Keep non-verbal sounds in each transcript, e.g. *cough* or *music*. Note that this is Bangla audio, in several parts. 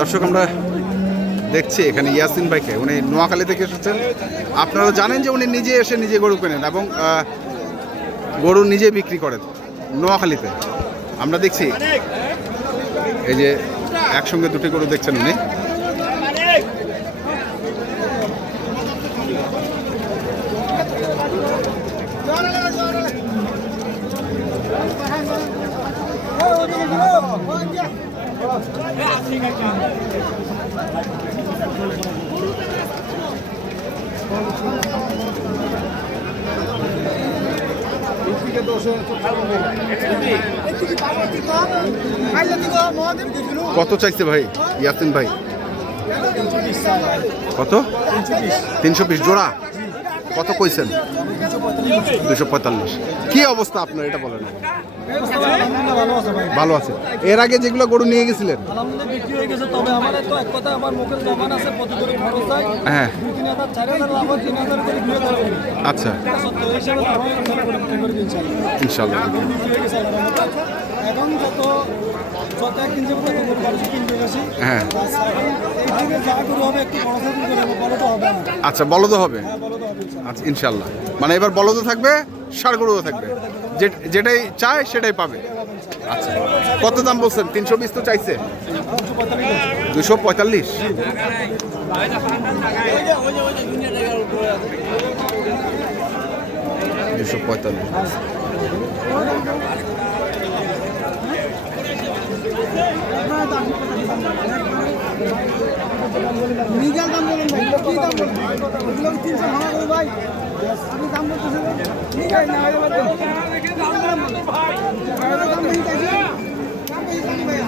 দর্শক, আমরা দেখছি এখানে ইয়াসিন ভাইকে। উনি নোয়াখালী থেকে এসেছেন। আপনারা জানেন যে উনি নিজে এসে নিজে গরু কেনেন এবং গরু নিজে বিক্রি করেন নোয়াখালীতে। আমরা দেখছি, এই যে একসঙ্গে দুটি গরু দেখছেন উনি। কত চাইছে ভাই? ইয়াসিন ভাই? কত? তিনশো পিস জোড়া? কত কইছেন? দুশো পঁয়তাল্লিশ। কি অবস্থা আপনার? এটা বলেন। ভালো আছে। এর আগে যেগুলো গরু নিয়ে গেছিলেন? হয়ে। হয় হ্যাঁ হয়। আচ্ছা হয় ইনশাল্লাহ হয়ে। এখন যত হ্যাঁ আচ্ছা হ্যাঁ বড় তো হবে? ইনশাআল্লাহ। আচ্ছা ইনশাল্লাহ। মানে এবার বলদও থাকবে ষাড় গরুও থাকবে যেটাই চায়, সেটাই পাবে। আচ্ছা কত দাম বলছেন? তিনশো বিশ তো চাইছে। দুশো পঁয়তাল্লিশ। দুশো পঁয়তাল্লিশ। দুশো দাম বলুন ভাই। কি দাম বলুন? এগুলো তিনশো ভাড়া করুন ভাই? আপনি দাম বলতেছেন লিগ্যাল না হলে বাদ দেন। দাম দাম বেশি চাইছি দাম বেশি চাইছি ভাইয়া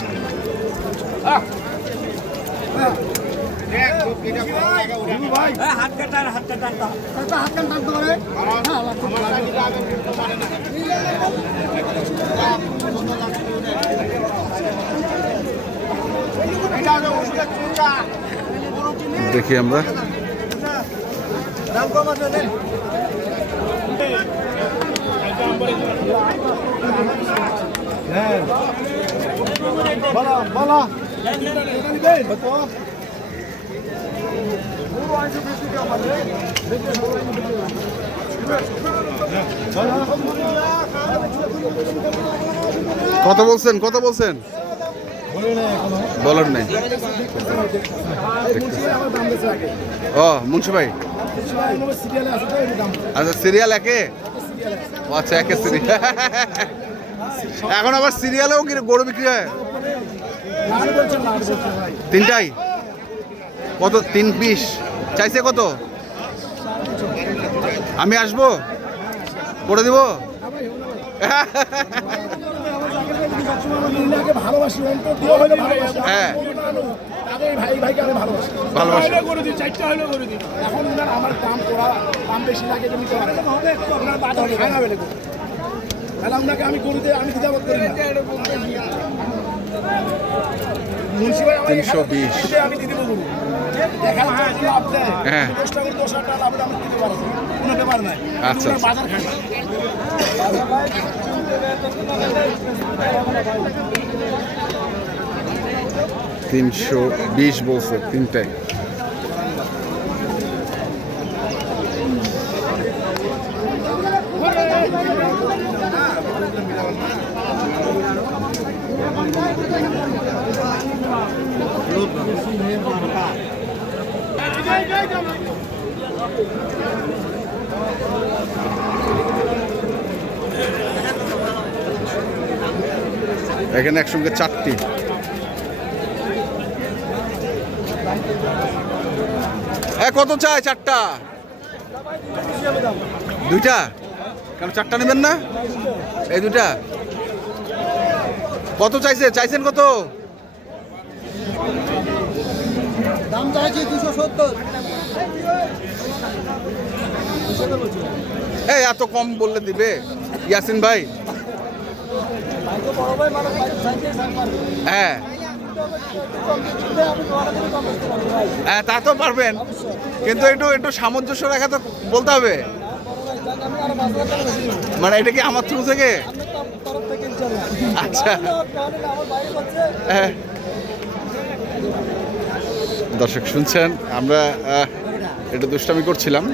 একটা হাত কান টানতে পারে। হ্যাঁ। দেখি আমরা। কত বলছেন? কত বলছেন? বলার নেই। ও, মুন্সি ভাই। আচ্ছা সিরিয়াল একে? ও আচ্ছা একে সিরিয়াল এখন আবার সিরিয়ালেও গরু বিক্রি হয়? তিনটাই? কত? তিন পিস চাইছে কত? আমি আসব? করে দিব? *laughs* ভালোবাসি অন্তর দিয়ে হলে ভালোবাসি হ্যাঁ। তাদের ভাই ভাইকে আমি ভালোবাসি। ভালোবাসি এখন উনার আমার দাম করা দাম বেশি লাগে তুমি তো হবে আপনার বাদ হবে আপনাকে আমি গরুতে আমি দ্বিধাবোধ করি না তিনশো বিশ। আমি দিয়ে দেবো গরু হ্যাঁ। হলে নাই আচ্ছা, তিনশো বিশ বলছে তিনটাই। এখানে একসঙ্গে চারটি। এ কত চাই চারটা? দুইটা? কেন চারটা নেবেন না? এই দুইটা? কত চাইছে? চাইছেন কত? দাম চাইছি দুশো সত্তর। এই এত কম বললে দিবে? ইয়াসিন ভাই হ্যাঁ। হ্যাঁ তা তো পারবেন। কিন্তু একটু একটু সামঞ্জস্য রাখা তো বলতে হবে। মানে এটা কি আমার থ্রু থেকে? আচ্ছা। হ্যাঁ। দর্শক শুনছেন, আমরা একটু দুষ্টামি করছিলাম।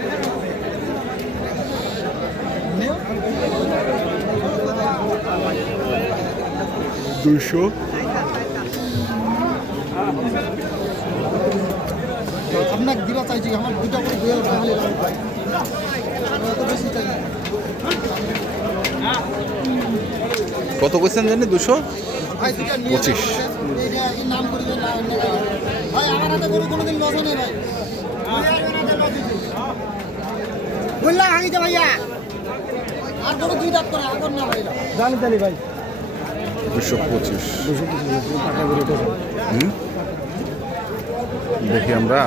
দুশো দিবা চাইছি আমার দুটা করে। কত কোয়েশ্চেন জানি? দুশো পঁচিশ। বললাম আগে ভাইয়া। আর গরু দুই দাঁত করে আগর না ভাই। জানি জানি ভাই। দুশো পঁচিশ? দেখি আমরা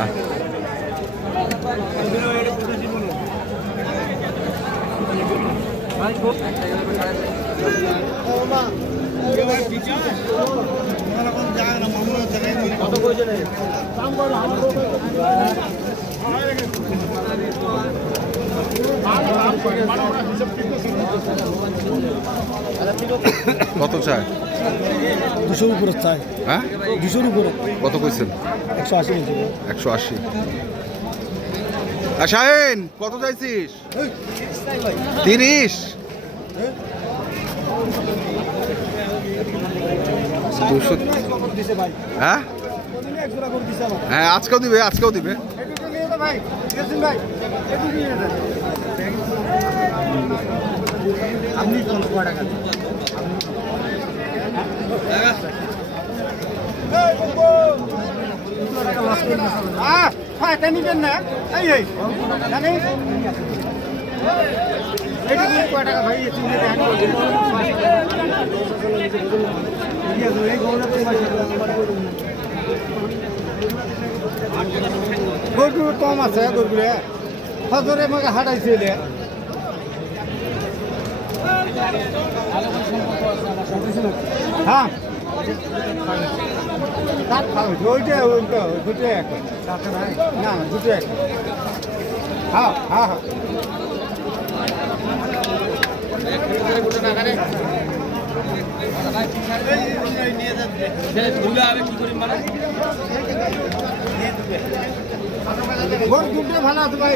কত চায়? দুশোর উপরে চাই হ্যাঁ? দুশোর উপরে। কত কইছেন? একশো আশি একশো আশি। শাহিন কত চাইছিস? তিরিশ। দুশো হ্যাঁ? হ্যাঁ আজকেও দিবে আজকেও দিবে। ভাই আপনি টাকা হ্যাঁ নিবেন না এই এই জানি এটা ভাই দেখেন এই গৌরা তো গরু কম আছে গরুগুলো হজরে আমাকে হাঁটাইছিল হ্যাঁ। ওইটা ওইটা না দুটো এক। হ্যাঁ হ্যাঁ হ্যাঁ। ভালো আছে ভাই।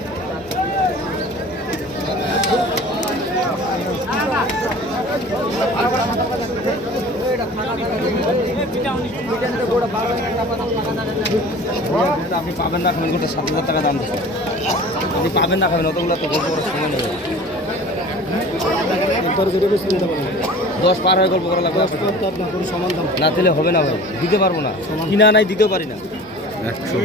পাবেন না খাবেন গোটা সাত হাজার টাকা দাম দিচ্ছে আপনি পাবেন না খাবেন অতগুলো তো গল্প করার সময় নেই। দশ পার হয়ে গল্প করা লাগবে। সমান না দিলে হবে না ভাই দিতে পারব না। কিনা নাই দিতেও পারি না। একশো।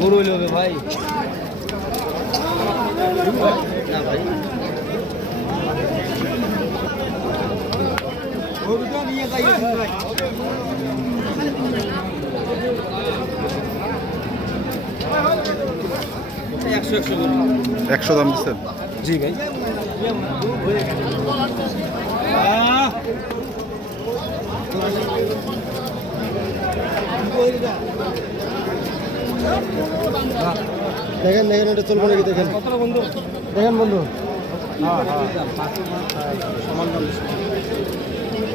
গরু হইলে হবে ভাই। না ভাই গরুটা নিয়ে যাই ভাই একশো দাম দিচ্ছেন? জি ভাই। দেখেন দেখেন এটা চলবে নাকি দেখেন। দেখেন বন্ধু। ভাই যা না দুই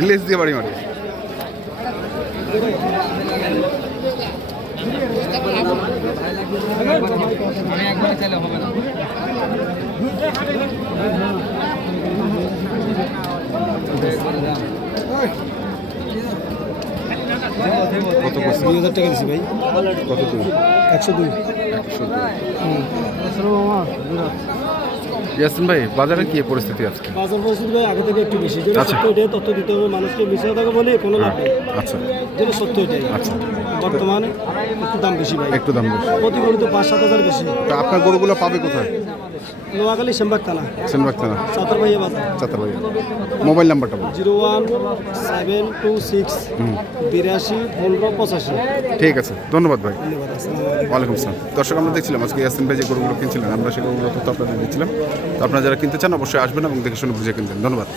লেস দিয়ে বাড়ি মারে কত করছে? দুই হাজার টাকা দিছি ভাই। কত দুই। একশো দুই। একশো ইয়াসিন ভাই বাজারে কি পরিস্থিতি আজকে? বাজার পরিস্থিতি ভাই আগে থেকে একটু বেশি। যেটা আচ্ছা। সত্য এটাই তথ্য দিতে হবে মানুষকে মিশে থাকে বলে কোনো লাভ নেই। আচ্ছা। যেটা সত্য এটাই। আচ্ছা। বর্তমানে একটু দাম বেশি ভাই। একটু দাম বেশি। প্রতি গরুতে পাঁচ সাত হাজার বেশি। আপনার গরুগুলো পাবে কোথায়? নোয়াখালী শ্যামবাগ থানা। সেনবাগ থানা। সাতার বাজার। চাতার ভাই মোবাইল নাম্বারটা বলুন। Zero one seven two six বিরাশি পনেরো পঁচাশি। ঠিক আছে। ধন্যবাদ ভাই। ধন্যবাদ আসসালামু আলাইকুম। ওয়ালাইকুম আসসালাম দর্শক আমরা দেখছিলাম আজকে ইয়াসিন ভাই যে গরুগুলো কিনছিলেন আমরা সেই গরুগুলো তথ্য আপনাদের দিচ্ছিলাম। তো আপনারা যারা কিনতে চান অবশ্যই আসবেন এবং দেখে শুনে বুঝে কিনবেন। ধন্যবাদ।